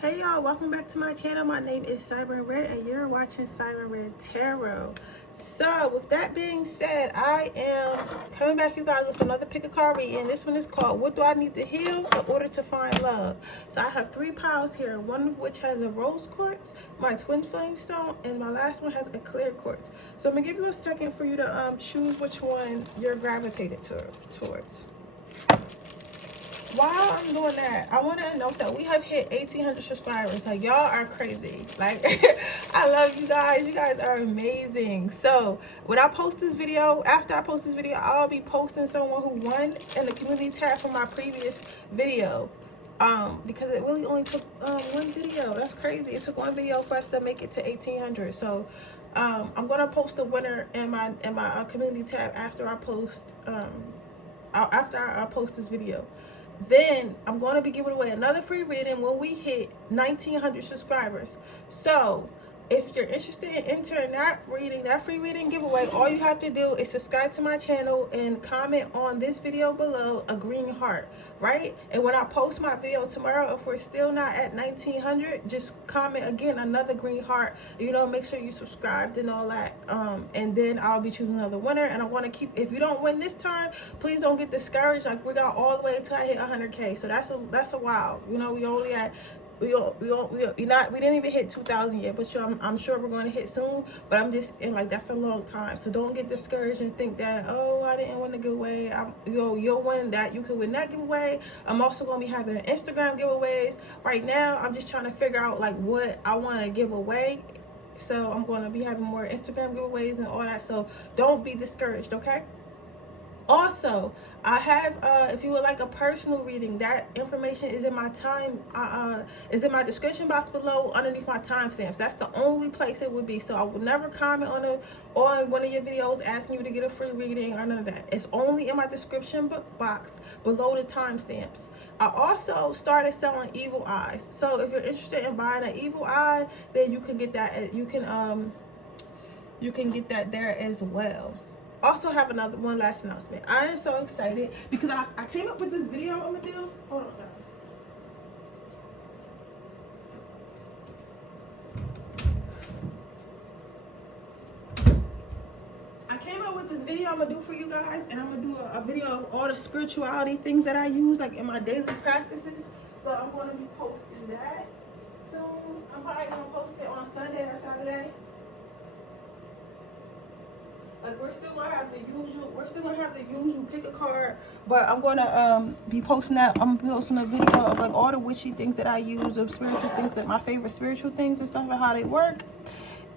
Hey y'all, welcome back to my channel. My name is Siren Redd and you're watching Siren Redd Tarot. So with that being said, I am coming back, you guys, with another pick a card reading. This one is called What Do I Need to Heal in Order to Find Love? So I have 3 piles here, one of which has a rose quartz, my twin flame stone, and my last one has a clear quartz. So I'm gonna give you a second for you to choose which one you're gravitated towards. While I'm doing that, I want to note that we have hit 1,800 subscribers. Like, y'all are crazy. Like, I love you guys. You guys are amazing. So when I post this video, after I post this video, I'll be posting someone who won in the community tab from my previous video. Because it really only took one video. That's crazy. It took one video for us to make it to 1,800. So I'm gonna post the winner in my community tab after I post I post this video. Then I'm going to be giving away another free reading when we hit 1,900 subscribers. So if you're interested in entering that free reading giveaway, all you have to do is subscribe to my channel and comment on this video below a green heart, right? And when I post my video tomorrow, if we're still not at 1,900, just comment again another green heart. You know, make sure you subscribed and all that. And then I'll be choosing another winner. And I want to keep, if you don't win this time, please don't get discouraged. Like, we got all the way until I hit 100K. So that's a while. You know, we only at we didn't even hit 2,000 yet, but I'm sure we're going to hit soon. But I'm just like, that's a long time, so don't get discouraged and think that, oh, I didn't win the giveaway. You'll win that. You can win that giveaway. I'm also going to be having Instagram giveaways. Right now I'm just trying to figure out like what I want to give away, so I'm going to be having more Instagram giveaways and all that. So don't be discouraged, okay? Also, I have if you would like a personal reading, that information is in my is in my description box below underneath my timestamps. That's the only place it would be. So I would never comment on one of your videos asking you to get a free reading or none of that. It's only in my description box below the timestamps. I also started selling evil eyes. So if you're interested in buying an evil eye, then you can get that. You can get that there as well. Also have one last announcement. I am so excited because I came up with this video I'm gonna do. Hold on, guys. I came up with this video I'm gonna do for you guys, and I'm gonna do a video of all the spirituality things that I use like in my daily practices. So I'm gonna be posting that soon. I'm probably gonna post it on Sunday or Saturday. Like, we're still gonna have the usual pick a card, but I'm gonna be posting that. I'm gonna be posting a video of like all the witchy things that I use, of spiritual things, that my favorite spiritual things and stuff, and how they work.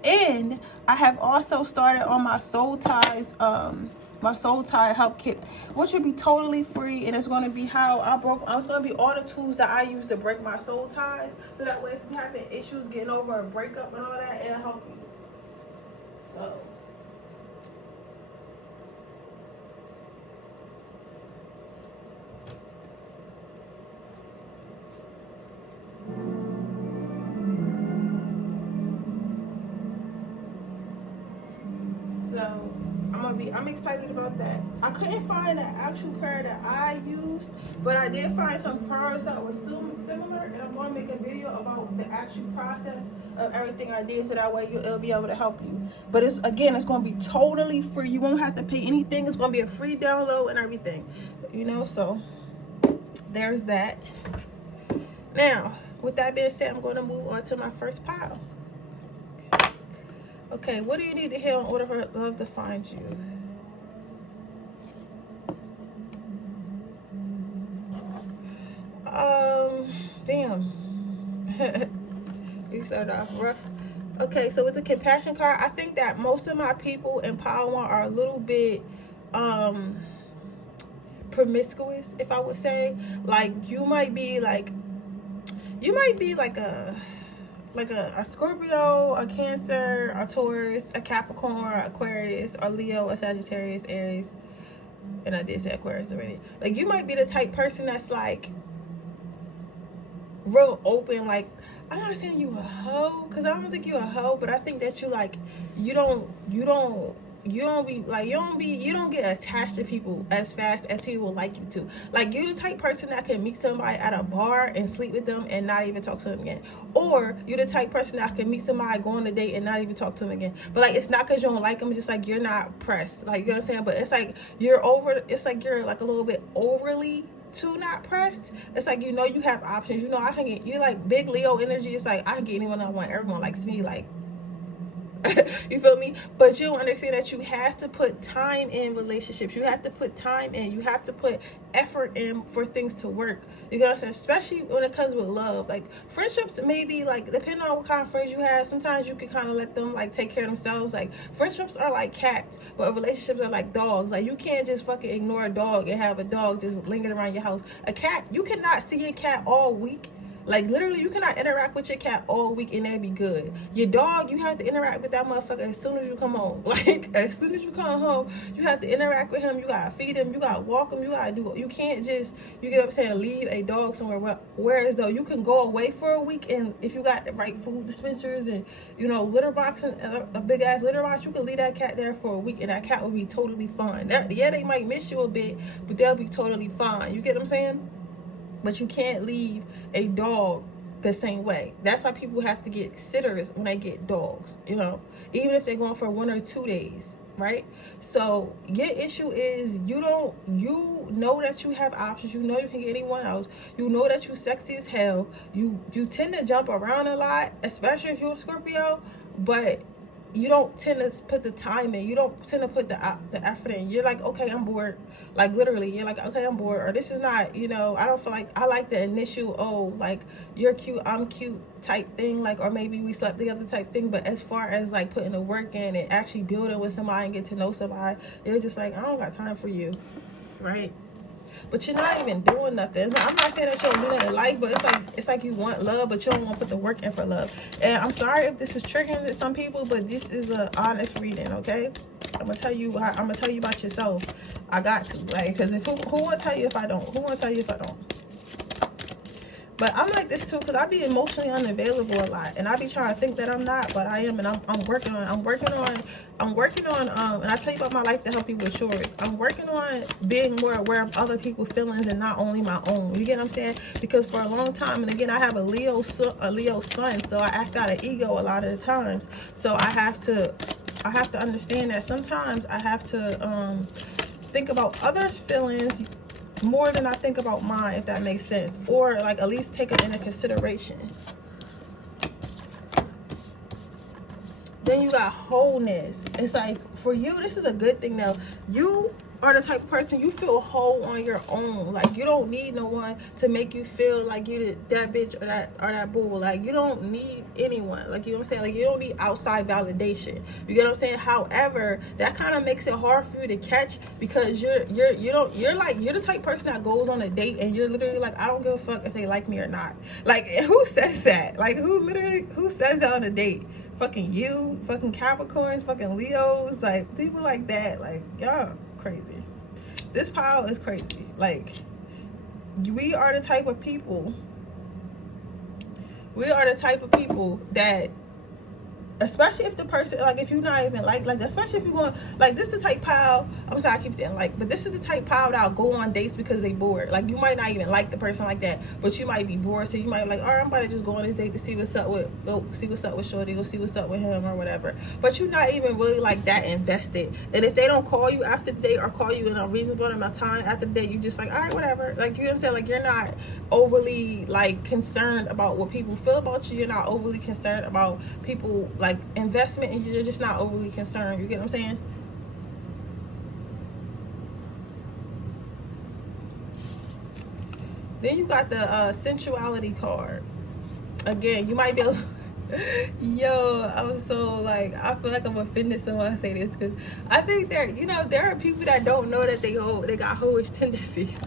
And I have also started on my soul ties, my soul tie help kit, which will be totally free, and it's going to be how it's going to be all the tools that I use to break my soul ties, so that way if you're having issues getting over a breakup and all that, it'll help you. So I'm excited about that. I couldn't find an actual card that I used, but I did find some cards that were similar, and I'm going to make a video about the actual process of everything I did, so that way it'll be able to help you. But it's going to be totally free. You won't have to pay anything. It's going to be a free download and everything, you know. So there's that. Now, with that being said, I'm going to move on to my first pile. Okay, what do you need to heal in order for love to find you? Damn. You started off rough. Okay, so with the compassion card, I think that most of my people in pile 1 are a little bit promiscuous, if I would say. Like, you might be like a Scorpio, a Cancer, a Taurus, a Capricorn, Aquarius, or Leo, a Sagittarius, Aries, and I did say Aquarius already. Like, you might be the type person that's like real open. Like, I'm not saying you a hoe, because I don't think you a hoe, but I think that you like, you don't you don't get attached to people as fast as people like you to. Like, you're the type person that can meet somebody at a bar and sleep with them and not even talk to them again. Or you're the type person that can meet somebody, go on a date, and not even talk to them again. But like, it's not because you don't like them, it's just like you're not pressed. Like, you know what I'm saying? But it's like you're like a little bit overly too not pressed. It's like, you know, you have options. You know, I can get you, like big Leo energy. It's like I can get anyone I want. Everyone likes me. Like, you feel me? But you understand that you have to put time in relationships. You have to put time in. You have to put effort in for things to work. You know what I'm saying? Especially when it comes with love. Like, friendships, maybe, like, depending on what kind of friends you have, sometimes you can kind of let them, like, take care of themselves. Like, friendships are like cats, but relationships are like dogs. Like, you can't just fucking ignore a dog and have a dog just lingering around your house. A cat, you cannot see a cat all week. Like, literally, you cannot interact with your cat all week and that'd be good. Your dog, you have to interact with that motherfucker as soon as you come home. Like, as soon as you come home, you have to interact with him. You gotta feed him. You gotta walk him. You gotta do it. You can't just, you get up saying, leave a dog somewhere. Whereas, though, you can go away for a week, and if you got the right food dispensers and, you know, litter box and a big ass litter box, you can leave that cat there for a week and that cat will be totally fine. Yeah, they might miss you a bit, but they'll be totally fine. You get what I'm saying? But you can't leave a dog the same way. That's why people have to get sitters when they get dogs, you know, even if they're going for 1 or 2 days, right? So your issue is you know that you have options. You know you can get anyone else. You know that you sexy as hell. You tend to jump around a lot, especially if you're a Scorpio, but you don't tend to put the time in. You don't tend to put the effort in. You're like, okay, I'm bored. Like, literally, you're like, okay, I'm bored. Or this is not, you know, I don't feel like, I like the initial, oh, like, you're cute, I'm cute type thing. Like, or maybe we slept together type thing. But as far as, like, putting the work in and actually building with somebody and get to know somebody, you're just like, I don't got time for you, right? But you're not even doing nothing. I'm not saying that you don't do that in life, but it's like you want love, but you don't want to put the work in for love. And I'm sorry if this is triggering to some people, but this is an honest reading, okay? I'm gonna tell you about yourself. I got to, like, because who will tell you if I don't? Who will tell you if I don't? But I'm like this too, because I be emotionally unavailable a lot, and I be trying to think that I'm not, but I am, and I'm working on, and I tell you about my life to help you with yours. I'm working on being more aware of other people's feelings and not only my own. You get what I'm saying? Because for a long time, and again, I have a Leo son, so I act out of ego a lot of the times. So I have to understand that sometimes I have to think about others' feelings more than I think about mine, if that makes sense, or like at least take it into consideration. Then you got wholeness. It's like, for you, this is a good thing though. You are the type of person, you feel whole on your own. Like, you don't need no one to make you feel like you that bitch or that boo. Like, you don't need anyone. Like, you know what I'm saying? Like, you don't need outside validation. You get what I'm saying? However, that kind of makes it hard for you to catch, because you're the type of person that goes on a date and you're literally like, I don't give a fuck if they like me or not. Like, who says that? Like, who says that on a date? Fucking you, fucking Capricorns, fucking Leos, like people like that. Like, y'all crazy. This pile is crazy. Like, we are the type of people that, especially if the person, like, if you're not even like, especially if you're going, like, this is the type pile, I'm sorry I keep saying like, but this is the type pile that'll go on dates because they bored. Like, you might not even like the person like that, but you might be bored, so you might be like, all right, I'm about to just go on this date to see what's up with, go see what's up with shorty, go see what's up with him or whatever. But you're not even really like that invested. And if they don't call you after the date or call you in a reasonable amount of time after the date, you just like, all right, whatever. Like, you know what I'm saying? Like, you're not overly like concerned about what people feel about you. You're not overly concerned about people like investment, and you're just not overly concerned. You get what I'm saying? Then you got the sensuality card. Again, you might be able yo, I'm so like, I feel like I'm offended someone I say this, because I think there are people that don't know that they got hoish tendencies.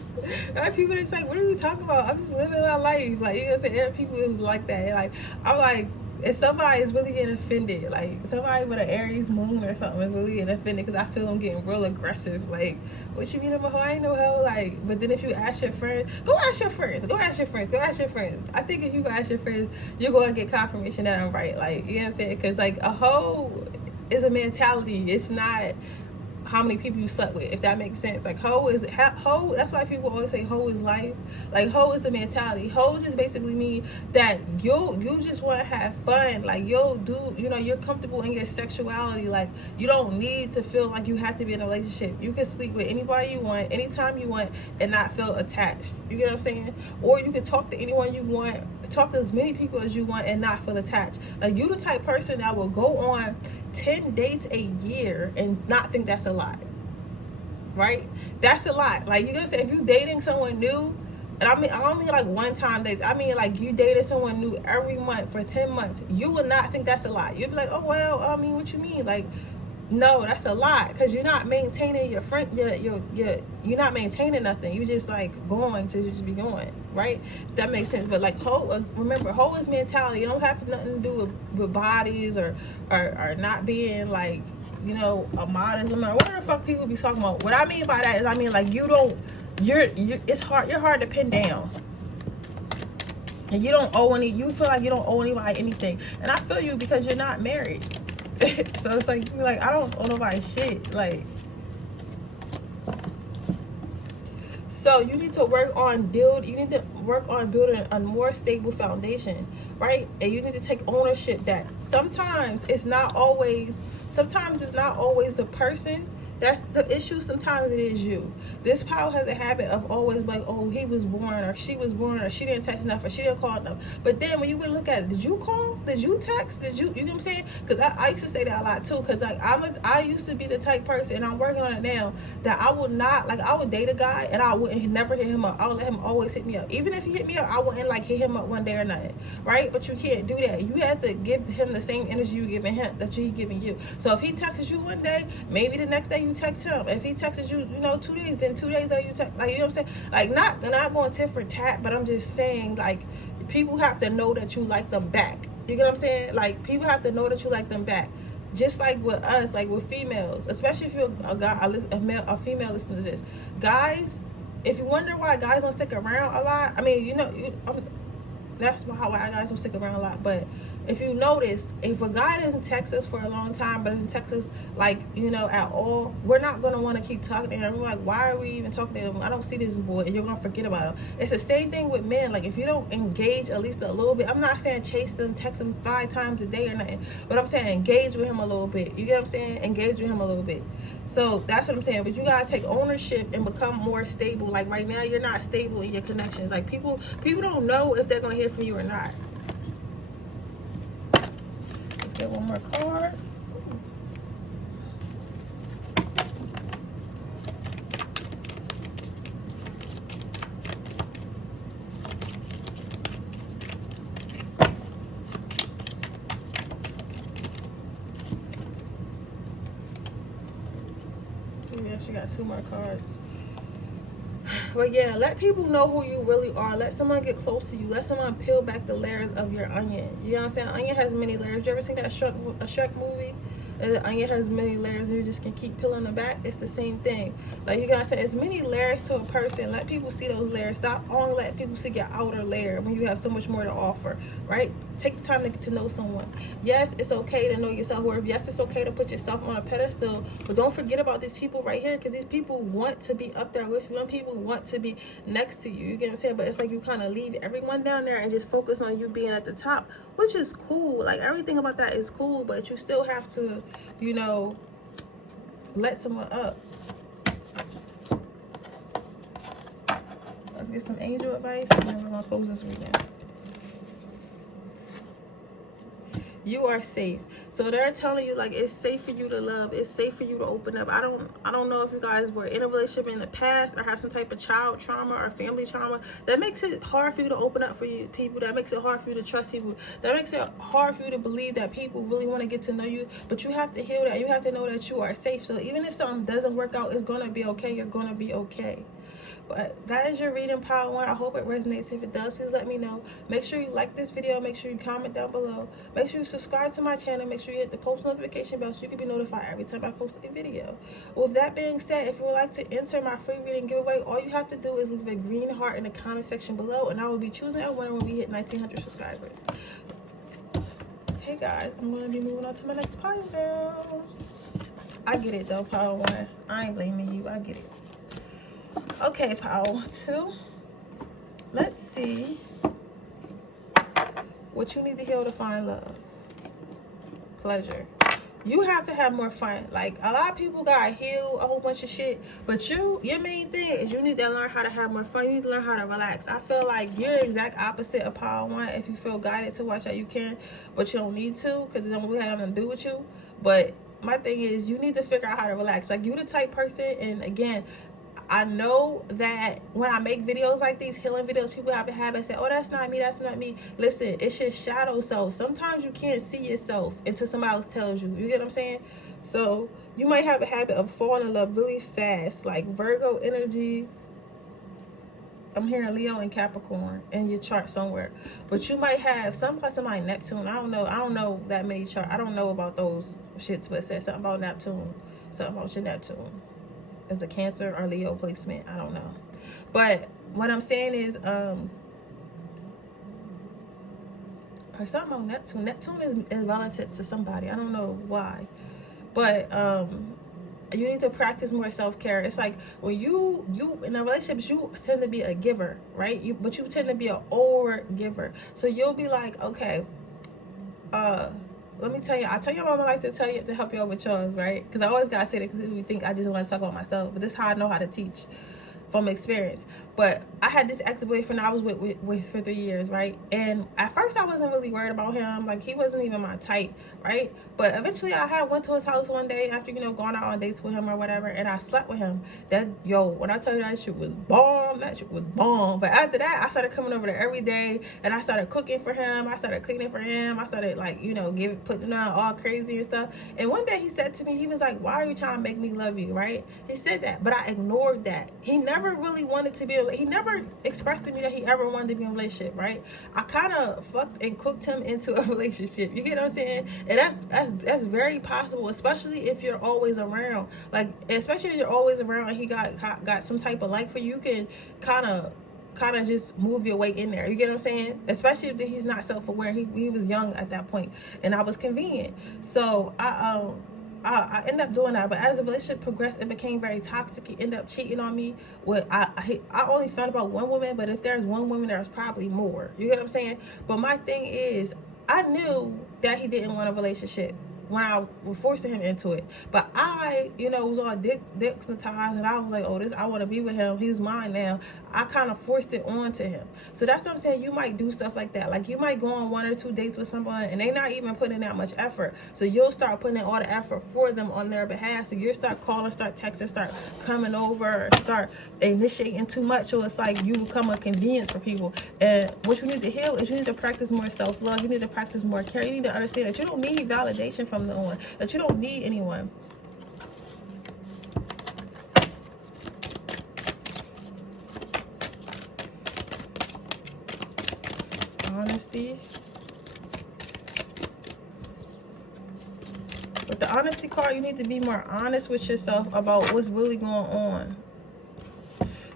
There are people that's like, what are you talking about? I'm just living my life. Like, you know what I'm saying? There are people who like that. Like, I'm like, if somebody is really getting offended, like somebody with an Aries moon or something is really getting offended because I feel them getting real aggressive. Like, what you mean I'm a hoe? I ain't no hoe. Like, but then if you ask your friends, go ask your friends. I think if you go ask your friends, you're going to get confirmation that I'm right. Like, you know what I'm saying? Because like a hoe, is a mentality. It's not how many people you slept with, if that makes sense. Like hoe, that's why people always say hoe is life. Like hoe is a mentality. Hoe just basically mean that you just want to have fun. Like you'll do, you know, you're comfortable in your sexuality. Like you don't need to feel like you have to be in a relationship. You can sleep with anybody you want, anytime you want, and not feel attached. You get what I'm saying? Or you can talk to anyone you want, talk to as many people as you want, and not feel attached. Like you the type person that will go on 10 dates a year and not think that's a lot, right? That's a lot. Like you gotta say, if you dating someone new, and I don't mean like one time dates, I mean like you dated someone new every month for 10 months, you would not think that's a lot. You'd be like, oh well, I mean, what you mean? Like, no, that's a lot, because you're not maintaining your friend, you're not maintaining nothing. You just like going to just be going, right? That makes sense. But like hoe, remember, hoe is mentality. You don't have nothing to do with bodies or not being like, you know, a modern or whatever the fuck people be talking about. What I mean by that is, I mean like you're hard to pin down. And you don't owe you feel like you don't owe anybody anything. And I feel you, because you're not married. So it's like, you're like, I don't owe nobody shit. Like, so you need to work on building a more stable foundation, right? And you need to take ownership that sometimes it's not always the person that's the issue. Sometimes it is you. This pile has a habit of always like, oh, he was born, or she was born, or she didn't text enough, or she didn't call enough. But then when you would look at it, did you call? Did you text? Did you know what I'm saying? Because I used to say that a lot too. Because like I used to be the type person, and I'm working on it now, that I would not, like, I would date a guy and I wouldn't never hit him up. I would let him always hit me up. Even if he hit me up, I wouldn't like hit him up one day or nothing, right? But you can't do that. You have to give him the same energy you giving him that he's giving you. So if he texts you one day, maybe the next day you text him. If he texted you, you know, 2 days, then 2 days later you text, like, you know what I'm saying? Like, not going tit for tat, but I'm just saying, like, people have to know that you like them back. You get what I'm saying? Like, people have to know that you like them back. Just like with us, like with females, especially if you're a guy, a female listening to this. Guys, if you wonder why guys don't stick around a lot, I mean, you know, that's why guys don't stick around a lot. But if you notice, if a guy doesn't text us for a long time, but doesn't text us, like, you know, at all, we're not going to want to keep talking to him. We're like, why are we even talking to him? I don't see this boy, and you're going to forget about him. It's the same thing with men. Like, if you don't engage at least a little bit, I'm not saying chase them, text them 5 times a day or nothing, but I'm saying engage with him a little bit. You get what I'm saying? Engage with him a little bit. So that's what I'm saying. But you got to take ownership and become more stable. Like, right now, you're not stable in your connections. Like, people don't know if they're going to hear from you or not. Get one more card. We actually got 2 more cards. But yeah, let people know who you really are. Let someone get close to you. Let someone peel back the layers of your onion. You know what I'm saying? Onion has many layers. You ever seen that Shrek movie? The onion has many layers, and you just can keep peeling them back. It's the same thing. Like, you gotta say, it's many layers to a person. Let people see those layers. Stop only letting people see your outer layer when you have so much more to offer, right? Take the time to get to know someone. Yes, it's okay to know your self-worth. Yes, it's okay to put yourself on a pedestal, but don't forget about these people right here, because these people want to be up there with you, and people want to be next to you. You get what I'm saying? But it's like you kind of leave everyone down there and just focus on you being at the top, which is cool. Like, everything about that is cool, but you still have to, you know, let someone up. Let's get some angel advice, and then we're gonna close this reading. You are safe. So they're telling you, like, it's safe for you to love. It's safe for you to open up. I don't know if you guys were in a relationship in the past or have some type of child trauma or family trauma that makes it hard for you to open up for you people. That makes it hard for you to trust people. That makes it hard for you to believe that people really want to get to know you. But you have to heal that. You have to know that you are safe. So even if something doesn't work out, it's gonna be okay. You're gonna be okay. But that is your reading, pile 1. I hope it resonates. If it does, please let me know. Make sure you like this video. Make sure you comment down below. Make sure you subscribe to my channel. Make sure you hit the post notification bell so you can be notified every time I post a video. With that being said, if you would like to enter my free reading giveaway, all you have to do is leave a green heart in the comment section below, and I will be choosing a winner when we hit 1,900 subscribers. Take right, guys, I'm gonna be moving on to my next pile now. I get it though, pile 1. I ain't blaming you. I get it. Okay, pile 2. Let's see what you need to heal to find love. Pleasure. You have to have more fun. Like, a lot of people gotta heal a whole bunch of shit, but your main thing is you need to learn how to have more fun. You need to learn how to relax. I feel like you're the exact opposite of pile 1. If you feel guided to watch that, you can, but you don't need to, because it don't really have nothing to do with you. But my thing is, you need to figure out how to relax. Like, you're the type person, and again, I know that when I make videos like these, healing videos, people have a habit of saying, oh, that's not me, that's not me. Listen, it's your shadow self. Sometimes you can't see yourself until somebody else tells you. You get what I'm saying? So you might have a habit of falling in love really fast, like Virgo energy. I'm hearing Leo and Capricorn in your chart somewhere. But you might have some plus of my Neptune. I don't know that many charts. I don't know about those shits, but it says something about Neptune. Something about your Neptune. As a Cancer or Leo placement, I don't know. But what I'm saying is, or something on Neptune. Neptune is relative to somebody. I don't know why, but you need to practice more self-care. It's like when you in a relationship, you tend to be a giver, right? But you tend to be an over giver. So you'll be like, okay, let me tell you, I tell you about my life to help you out with yours, right? Because I always gotta say that because we think I just want to talk about myself, but this is how I know how to teach from experience. But I had this ex-boyfriend I was with for 3 years, right? And at first I wasn't really worried about him. Like, he wasn't even my type, right? But eventually I went to his house one day after, you know, going out on dates with him or whatever, and I slept with him. When I tell you that shit was bomb, that shit was bomb. But after that, I started coming over there every day, and I started cooking for him. I started cleaning for him. I started, like, you know, putting on all crazy and stuff. And one day he said to me, he was like, why are you trying to make me love you, right? He said that, but I ignored that. He never really wanted to be, he never expressed to me that he ever wanted to be in a relationship, right? I kind of fucked and cooked him into a relationship. You get what I'm saying? And that's very possible, especially if you're always around. Like, especially if you're always around and he got some type of like for you, can kind of just move your way in there. You get what I'm saying? Especially if he's not self-aware. He was young at that point, and I was convenient. So I ended up doing that. But as the relationship progressed, it became very toxic. He ended up cheating on me. I only found about one woman, but if there's one woman, there's probably more. You get what I'm saying? But my thing is, I knew that he didn't want a relationship when I was forcing him into it. But I, you know, was all dicks and ties, and I was like, oh, I want to be with him. He's mine now. I kind of forced it on to him. So that's what I'm saying. You might do stuff like that. Like, you might go on 1 or 2 dates with someone, and they're not even putting in that much effort. So you'll start putting in all the effort for them on their behalf. So you'll start calling, start texting, start coming over, start initiating too much. So it's like you become a convenience for people. And what you need to heal is you need to practice more self-love. You need to practice more care. You need to understand that you don't need validation from no one, that you don't need anyone. Honesty. With the honesty card, you need to be more honest with yourself about what's really going on.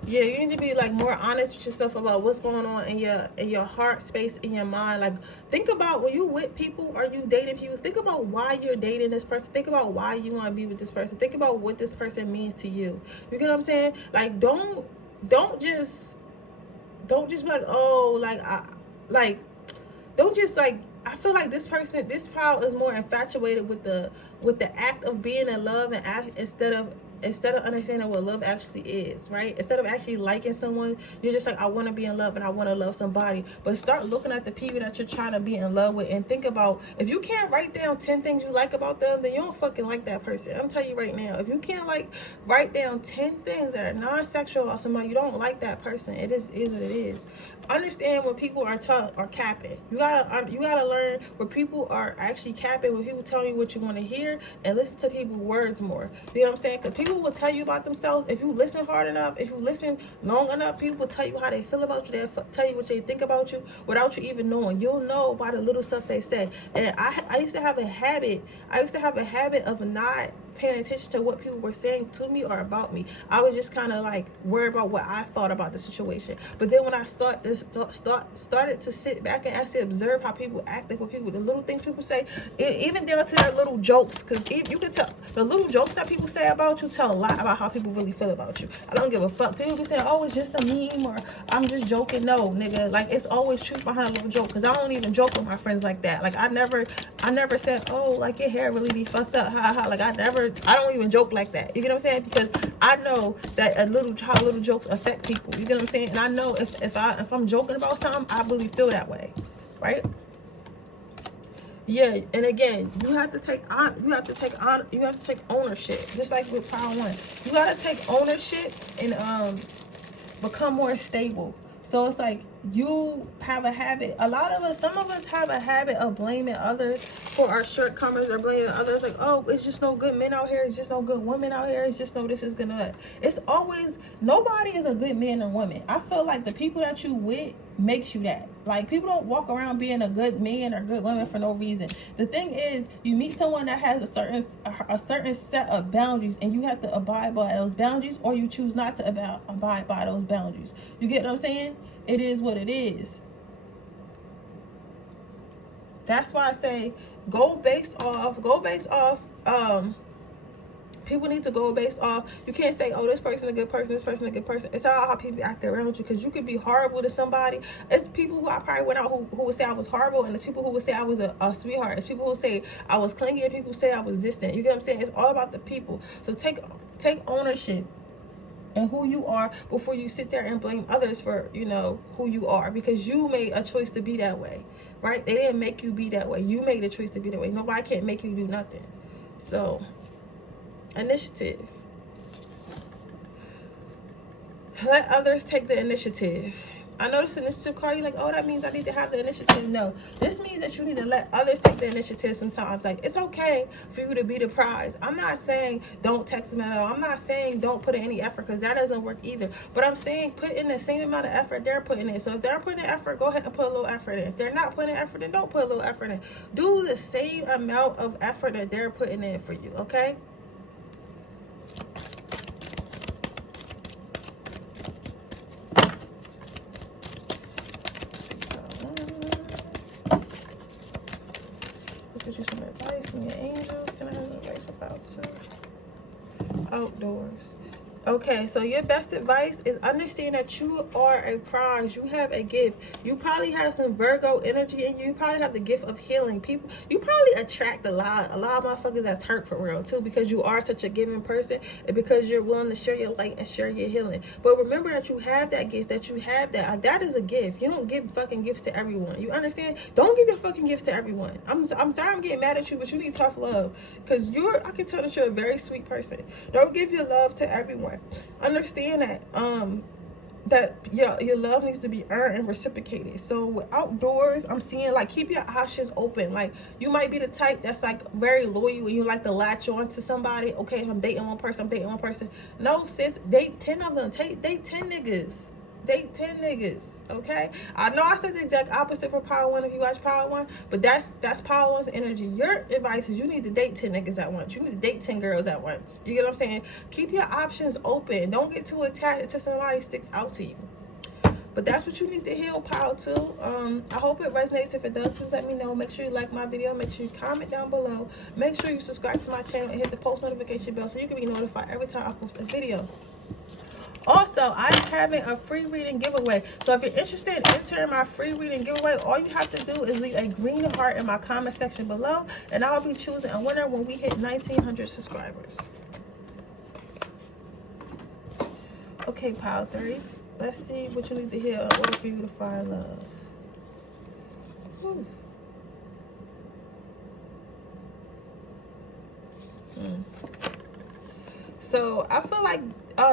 Yeah, you need to be like more honest with yourself about what's going on in your heart space, in your mind. Like, think about when you with people or you dating people, think about why you're dating this person. Think about why you want to be with this person. Think about what this person means to you. You get what I'm saying? Like, don't just be like, oh, don't just like, I feel like this pile is more infatuated with the act of being in love and instead of understanding what love actually is, right? Instead of actually liking someone, you're just like, I want to be in love and I want to love somebody. But start looking at the people that you're trying to be in love with and think about, if you can't write down 10 things you like about them, then you don't fucking like that person. I'm telling you right now, if you can't write down 10 things that are non-sexual about somebody, you don't like that person. It is what it is. Understand when people are capping. You gotta learn where people are actually capping, when people telling you what you want to hear, and listen to people's words more. You know what I'm saying? Because people will tell you about themselves. If you listen hard enough, if you listen long enough, people will tell you how they feel about you. They'll tell you what they think about you without you even knowing. You'll know by the little stuff they say. And I used to have a habit of not paying attention to what people were saying to me or about me. I was just kind of like worried about what I thought about the situation. But then when I started to sit back and actually observe how people act, like what people, the little things people say, even down to their little jokes, because you can tell the little jokes that people say about you tell a lot about how people really feel about you. I don't give a fuck. People be saying, oh, it's just a meme, or I'm just joking. No, nigga, like it's always truth behind a little joke, because I don't even joke with my friends like that. Like I never said, oh, like your hair really be fucked up, ha ha. Like I don't even joke like that. You get what I'm saying? Because I know that how little jokes affect people. You get what I'm saying? And I know if I'm joking about something, I really feel that way, right? Yeah, and again, you have to take ownership, just like with Power One. You gotta take ownership and become more stable. So it's like you have a habit. Some of us have a habit of blaming others for our shortcomings, or blaming others like, oh, it's just no good men out here, it's just no good women out here, it's just no this is gonna. It's always, nobody is a good man or woman. I feel like the people that you with makes you that. Like, people don't walk around being a good man or good woman for no reason. The thing is, you meet someone that has a certain set of boundaries, and you have to abide by those boundaries, or you choose not to abide by those boundaries. You get what I'm saying? It is what it is. That's why I say go based off people need to go based off. You can't say, oh, this person a good person, this person a good person. It's all how people act around you, because you could be horrible to somebody. It's people who I probably went out who would say I was horrible, and the people who would say I was a sweetheart. It's people who say I was clingy, and people who say I was distant. You get what I'm saying? It's all about the people. So take ownership and who you are before you sit there and blame others for, you know, who you are, because you made a choice to be that way, right? They didn't make you be that way. You made a choice to be that way. Nobody can't make you do nothing. So initiative. Let others take the initiative. I know this initiative card, you're like, oh, that means I need to have the initiative. No, this means that you need to let others take the initiative sometimes. Like, it's okay for you to be the prize. I'm not saying don't text them at all. I'm not saying don't put in any effort, because that doesn't work either. But I'm saying put in the same amount of effort they're putting in. So if they're putting in effort, go ahead and put a little effort in. If they're not putting in effort, then don't put a little effort in. Do the same amount of effort that they're putting in for you, okay? Let's get you some advice from your angels. Can I have advice about outdoors? Okay, so your best advice is understand that you are a prize. You have a gift. You probably have some Virgo energy in you. You probably have the gift of healing. People, you probably attract a lot of motherfuckers that's hurt for real too, because you are such a giving person, and because you're willing to share your light and share your healing. But remember that you have that gift, that you have that. Like, that is a gift. You don't give fucking gifts to everyone. You understand? Don't give your fucking gifts to everyone. I'm sorry I'm getting mad at you, but you need tough love, because I can tell that you're a very sweet person. Don't give your love to everyone. Understand that your love needs to be earned and reciprocated. So with outdoors, I'm seeing, like, keep your options open. Like, you might be the type that's like very loyal and you like to latch on to somebody. Okay, if I'm dating one person, no, sis, date 10 of them. Date 10 niggas. Date 10 niggas. Okay, I know I said the exact opposite for Power One if you watch Power One, but that's Power One's energy. Your advice is you need to date 10 niggas at once. You need to date 10 girls at once. You get what I'm saying? Keep your options open. Don't get too attached until somebody sticks out to you. But that's what you need to heal, Power 2. I hope it resonates. If it does, please let me know. Make sure you like my video. Make sure you comment down below. Make sure you subscribe to my channel and hit the post notification bell so you can be notified every time I post a video. Also, I'm having a free reading giveaway. So if you're interested in entering my free reading giveaway, all you have to do is leave a green heart in my comment section below, and I'll be choosing a winner when we hit 1,900 subscribers. Okay, Pile 3. Let's see what you need to hear in order for you to find love. Whew. So I feel like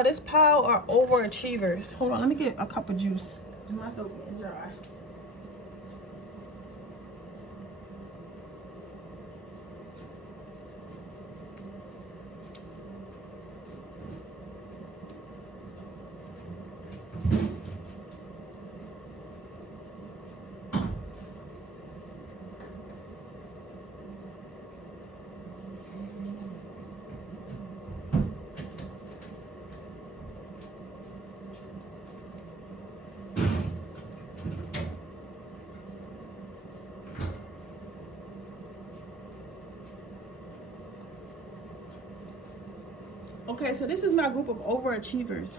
this pile are overachievers. Hold on, let me get a cup of juice. My throat getting dry. Okay, so this is my group of overachievers.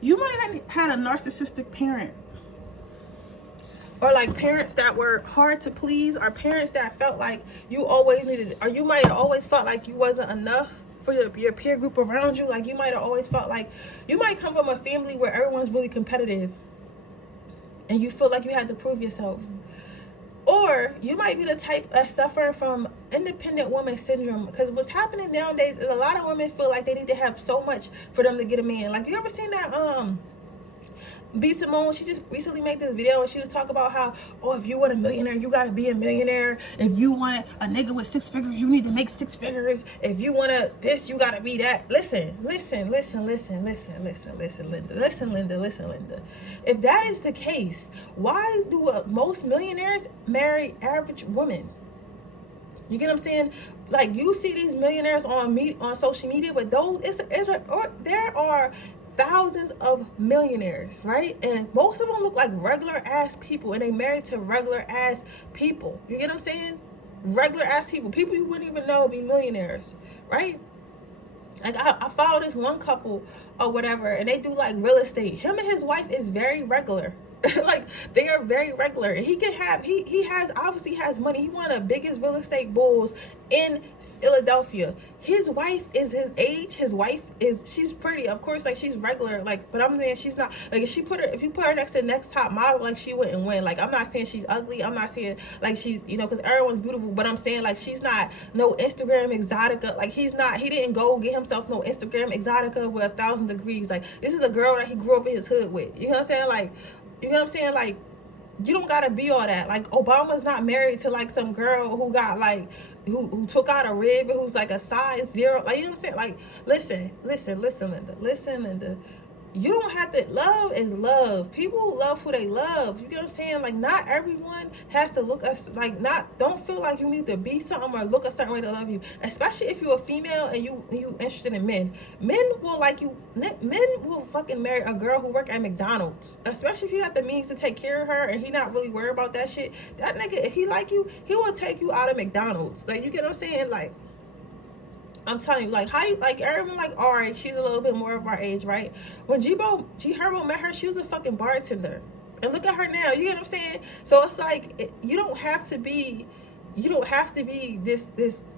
You might have had a narcissistic parent, or like parents that were hard to please, or parents that felt like you always needed, or you might have always felt like you wasn't enough for your peer group around you. Like you might have always felt like, you might come from a family where everyone's really competitive and you feel like you had to prove yourself. Or you might be the type of suffering from independent woman syndrome, because what's happening nowadays is a lot of women feel like they need to have so much for them to get a man. Like, you ever seen that B. Simone? She just recently made this video and she was talking about how, oh, if you want a millionaire, you gotta be a millionaire. If you want a nigga with 6 figures, you need to make 6 figures. If you want this, you gotta be that. Listen, Linda. If that is the case, why do most millionaires marry average women? You get what I'm saying? Like, you see these millionaires on social media, but there are thousands of millionaires, right? And most of them look like regular ass people, and they married to regular ass people. You get what I'm saying? Regular ass people you wouldn't even know be millionaires, right? Like, I follow this one couple or whatever, and they do like real estate. Him and his wife is very regular. Like, they are very regular, and he obviously has money. He one of the biggest real estate bulls in Philadelphia. His wife is his age. She's pretty, of course, like, she's regular, like, but I'm saying she's not, like, if you put her next to next top model, like, she wouldn't win. Like, I'm not saying she's ugly, I'm not saying like she's, you know, because everyone's beautiful, but I'm saying, like, she's not no Instagram exotica. Like, he didn't go get himself no Instagram exotica with 1,000 degrees. Like, this is a girl that he grew up in his hood with. You know what I'm saying? Like, you know what I'm saying? Like, you don't gotta be all that. Like, Obama's not married to like some girl who got like who took out a rib and who's like a size 0. Like, you know what I'm saying? Like, listen, Linda. You don't have to. Love is love. People love who they love. You get what I'm saying? Like, not everyone has to look like, don't feel like you need to be something or look a certain way to love you. Especially if you're a female and you interested in men. Men will like you. Men will fucking marry a girl who work at McDonald's. Especially if you got the means to take care of her and he not really worried about that shit. That nigga, if he like you, he will take you out of McDonald's. Like, you get what I'm saying? Like, I'm telling you, like, how you, like, everyone, like, all right, she's a little bit more of our age, right? When G Herbo met her, she was a fucking bartender, and look at her now. You get what I'm saying? So it's like, you don't have to be this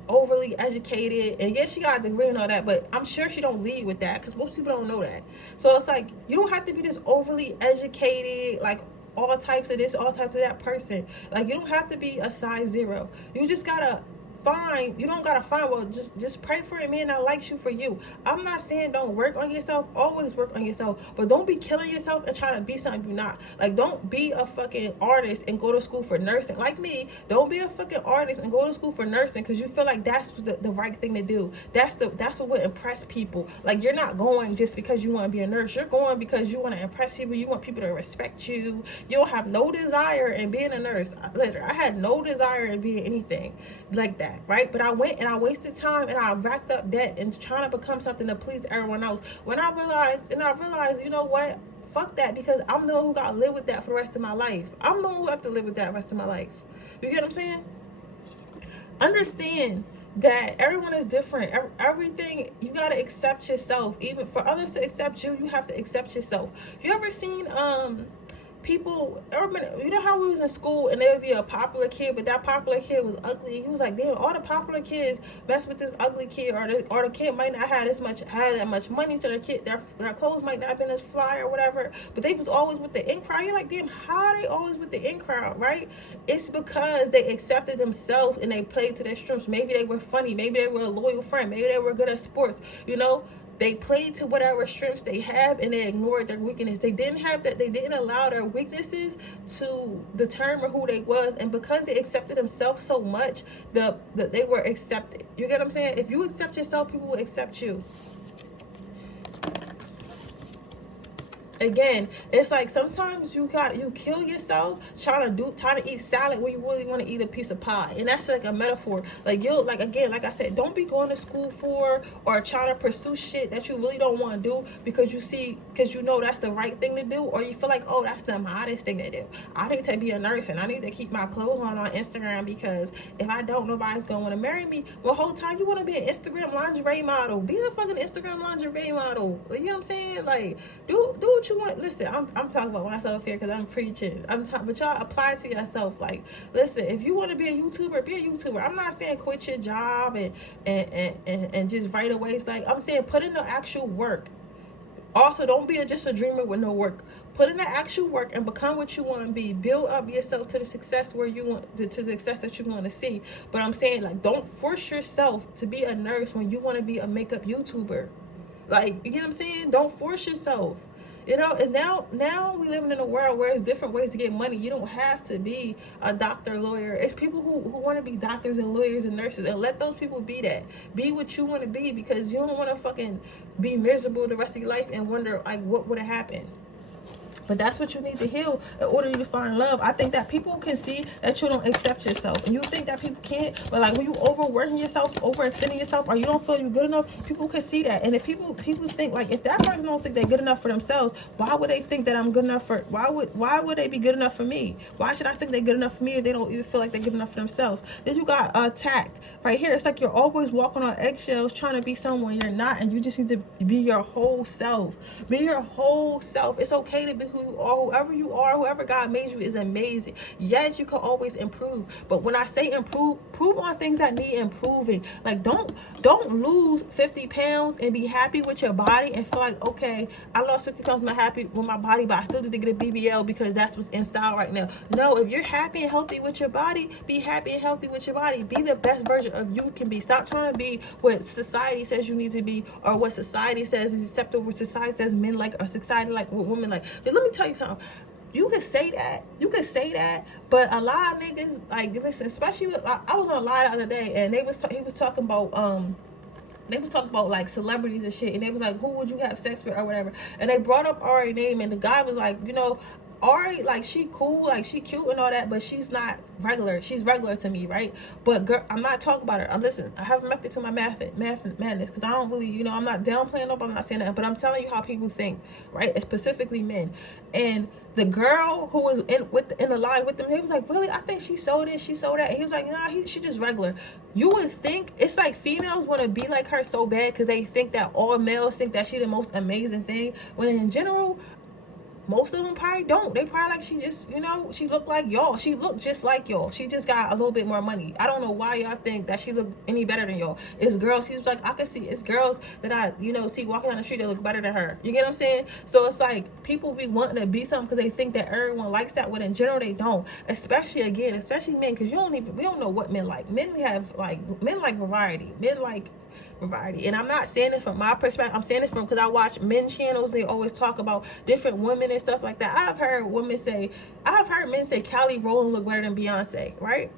overly educated, and yes, she got a degree and all that, but I'm sure she don't lead with that, because most people don't know that. So it's like, you don't have to be this overly educated, like, all types of this, all types of that person. Like, you don't have to be a size 0. You just gotta well, just pray for a man that likes you for you. I'm not saying don't work on yourself. Always work on yourself, but don't be killing yourself and try to be something you're not. Like, don't be a fucking artist and go to school for nursing. Like me, don't be a fucking artist and go to school for nursing because you feel like that's the right thing to do. That's what would impress people. Like, you're not going just because you want to be a nurse. You're going because you want to impress people. You want people to respect you. You don't have no desire in being a nurse. Literally, I had no desire in being anything like that. Right? But I went and I wasted time and I racked up debt and trying to become something to please everyone else. When I realized, you know what? Fuck that, because I'm the one who got to live with that for the rest of my life. I'm the one who have to live with that the rest of my life. You get what I'm saying? Understand that everyone is different. Everything, you got to accept yourself. Even for others to accept you, you have to accept yourself. You ever seen people, you know how we was in school and there would be a popular kid, but that popular kid was ugly, and he was like, damn, all the popular kids mess with this ugly kid, or the kid might not have that much money, so their clothes might not have been as fly or whatever, but they was always with the in crowd. You're like, damn, how are they always with the in crowd, right? It's because they accepted themselves and they played to their strengths. Maybe they were funny, maybe they were a loyal friend, maybe they were good at sports, you know. They played to whatever strengths they have and they ignored their weakness. They didn't allow their weaknesses to determine who they was. And because they accepted themselves so much, they were accepted. You get what I'm saying? If you accept yourself, people will accept you. again, it's like sometimes you kill yourself trying to eat salad when you really want to eat a piece of pie. And that's like a metaphor. Like again, like I said, don't be going to school for or trying to pursue shit that you really don't want to do because you know that's the right thing to do, or you feel like, oh, that's the modest thing to do. I need to be a nurse and I need to keep my clothes on Instagram because if I don't, nobody's gonna want to marry me. Well, whole time you want to be an Instagram lingerie model, be a fucking Instagram lingerie model. You know what I'm saying? Like, do what you want. Listen, I'm talking about myself here because I'm preaching. But y'all apply it to yourself. Like, listen, if you want to be a YouTuber, be a YouTuber. I'm not saying quit your job and just right away. It's like, I'm saying put in the actual work. Also, don't be just a dreamer with no work. Put in the actual work and become what you want to be. Build up yourself to the success where you want, to the success that you want to see. But I'm saying, like, don't force yourself to be a nurse when you want to be a makeup YouTuber. Like, you get what I'm saying? Don't force yourself. You know, and now we living in a world where there's different ways to get money. You don't have to be a doctor, lawyer. It's people who want to be doctors and lawyers and nurses, and let those people be that. Be what you want to be, because you don't want to fucking be miserable the rest of your life and wonder, like, what would have happened. But that's what you need to heal in order to find love. I think that people can see that you don't accept yourself. And you think that people can't. But like when you overworking yourself, overextending yourself, or you don't feel you're good enough, people can see that. And if people think, like, if that person don't think they're good enough for themselves, why would they think that I'm good enough for, why would they be good enough for me? Why should I think they're good enough for me if they don't even feel like they're good enough for themselves? Then you got attacked. Right here, it's like you're always walking on eggshells trying to be someone you're not, and you just need to be your whole self. Be your whole self. It's okay to be who you are, whoever God made you is amazing. Yes, you can always improve, but when I say improve on things that need improving. Like, don't lose 50 pounds and be happy with your body and feel like, okay, I lost 50 pounds, I'm not happy with my body, but I still need to get a BBL because that's what's in style right now. No, if you're happy and healthy with your body, be happy and healthy with your body. Be the best version of you can be. Stop trying to be what society says you need to be, or what society says is acceptable, what society says men like, or society like, what women like. Then let me tell you something. You can say that, but a lot of niggas, like, listen, especially with, I was on a live the other day, and he was talking about like celebrities and shit, and they was like, who would you have sex with or whatever, and they brought up Ari's name, and the guy was like, you know, Ari, like, she cool, like, she cute and all that, but she's not regular. She's regular to me, right? But girl, I'm not talking about her. Listen, I have a method to my madness, because I don't really, you know, I'm not downplaying nobody, I'm not saying that, but I'm telling you how people think, right? It's specifically men. And the girl who was in the line with them, he was like, really? I think she sold it, she sold that. And he was like, nah, she just regular. You would think, it's like females want to be like her so bad because they think that all males think that she the most amazing thing, when in general, most of them probably don't. They probably like, she just, you know, she looked like y'all. She looked just like y'all. She just got a little bit more money. I don't know why y'all think that she look any better than y'all. It's girls, he's like, I can see, it's girls that I, you know, see walking down the street that look better than her. You get what I'm saying? So it's like, people be wanting to be something because they think that everyone likes that, when in general they don't. Especially men, because we don't know what men like. Men like variety. Men like variety. And I'm not saying it from my perspective, I'm saying it from, because I watch men channels, they always talk about different women and stuff like that. I've heard men say Kelly Rowland look better than Beyonce, right?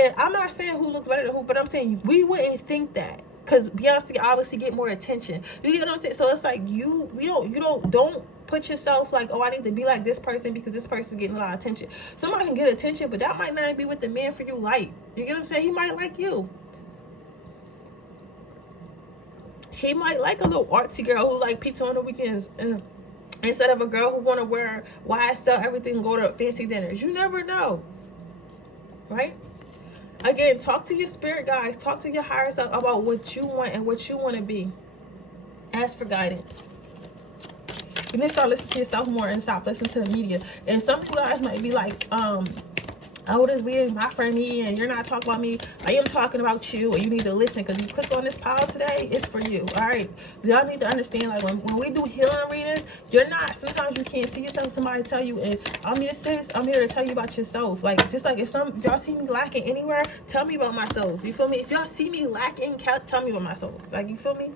And I'm not saying who looks better than who, but I'm saying we wouldn't think that, because Beyonce obviously get more attention. You get what I'm saying? So it's like, don't put yourself like, oh, I need to be like this person because this person's getting a lot of attention. Somebody can get attention, but that might not be what the man for you like. You get what I'm saying? He might like you. He might like a little artsy girl who like pizza on the weekends, instead of a girl who want to wear YSL everything and go to fancy dinners. You never know, right? Again, talk to your spirit guys. Talk to your higher self about what you want and what you want to be. Ask for guidance. You need to start listening to yourself more and stop listening to the media. And some of you guys might be like, oh, this weird, my friend me, and you're not talking about me. I am talking about you, and you need to listen, because you click on this pile today, it's for you. All right, y'all need to understand, like, when we do healing readings, sometimes you can't see yourself. Somebody tell you, and I'm here to tell you about yourself. Like, just like if y'all see me lacking anywhere, tell me about myself. You feel me? If y'all see me lacking, tell me about myself. Like, you feel me?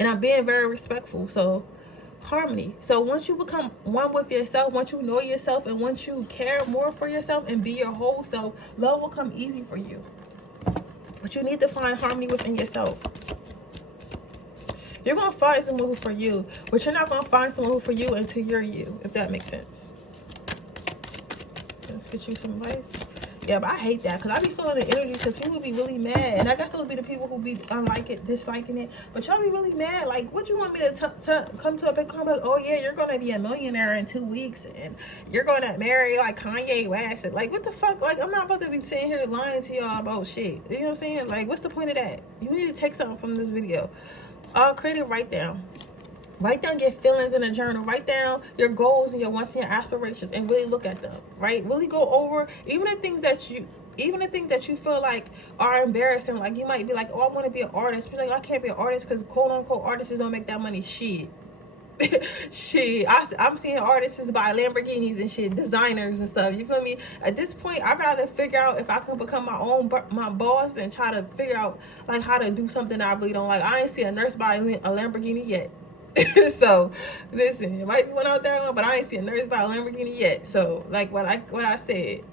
And I'm being very respectful. So harmony. So once you become one with yourself, once you know yourself, and once you care more for yourself and be your whole self, love will come easy for you. But you need to find harmony within yourself. You're gonna find someone who for you, but you're not gonna find someone who for you until you're you, if that makes sense. Let's get you some advice. Yeah, but I hate that because I be feeling the energy because people be really mad. And I guess it'll be the people who be disliking it. But y'all be really mad. Like, what you want me to come to a big comment? Oh, yeah, you're going to be a millionaire in 2 weeks. And you're going to marry, like, Kanye West. And, like, what the fuck? Like, I'm not about to be sitting here lying to y'all about shit. You know what I'm saying? Like, what's the point of that? You need to take something from this video. Create it right down. Write down your feelings in a journal. Write down your goals and your wants and your aspirations and really look at them, right? Really go over even the things that you feel like are embarrassing. Like you might be like, oh, I want to be an artist. Be like, I can't be an artist because quote unquote artists don't make that money. Shit. Shit. I'm seeing artists buy Lamborghinis and shit, designers and stuff. You feel me? At this point, I'd rather figure out if I can become my boss than try to figure out like how to do something I really don't like. I ain't see a nurse buy a Lamborghini yet. So listen, it might be one out there, but I ain't seen a nurse buy a Lamborghini yet. So like what I said.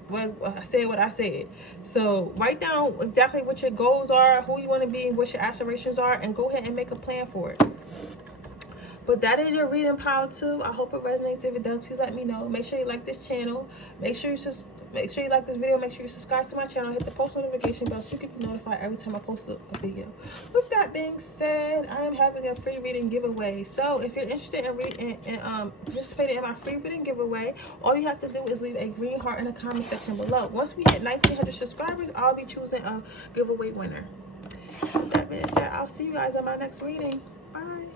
So write down exactly what your goals are, who you want to be, what your aspirations are, and go ahead and make a plan for it. But that is your reading pile too. I hope it resonates. If it does, please let me know. Make sure you like this channel. Make sure you like this video. Make sure you subscribe to my channel. Hit the post notification bell so you can be notified every time I post a video. With that being said, I am having a free reading giveaway. So if you're interested in participating in my free reading giveaway, all you have to do is leave a green heart in the comment section below. Once we hit 1,900 subscribers, I'll be choosing a giveaway winner. With that being said, I'll see you guys in my next reading. Bye.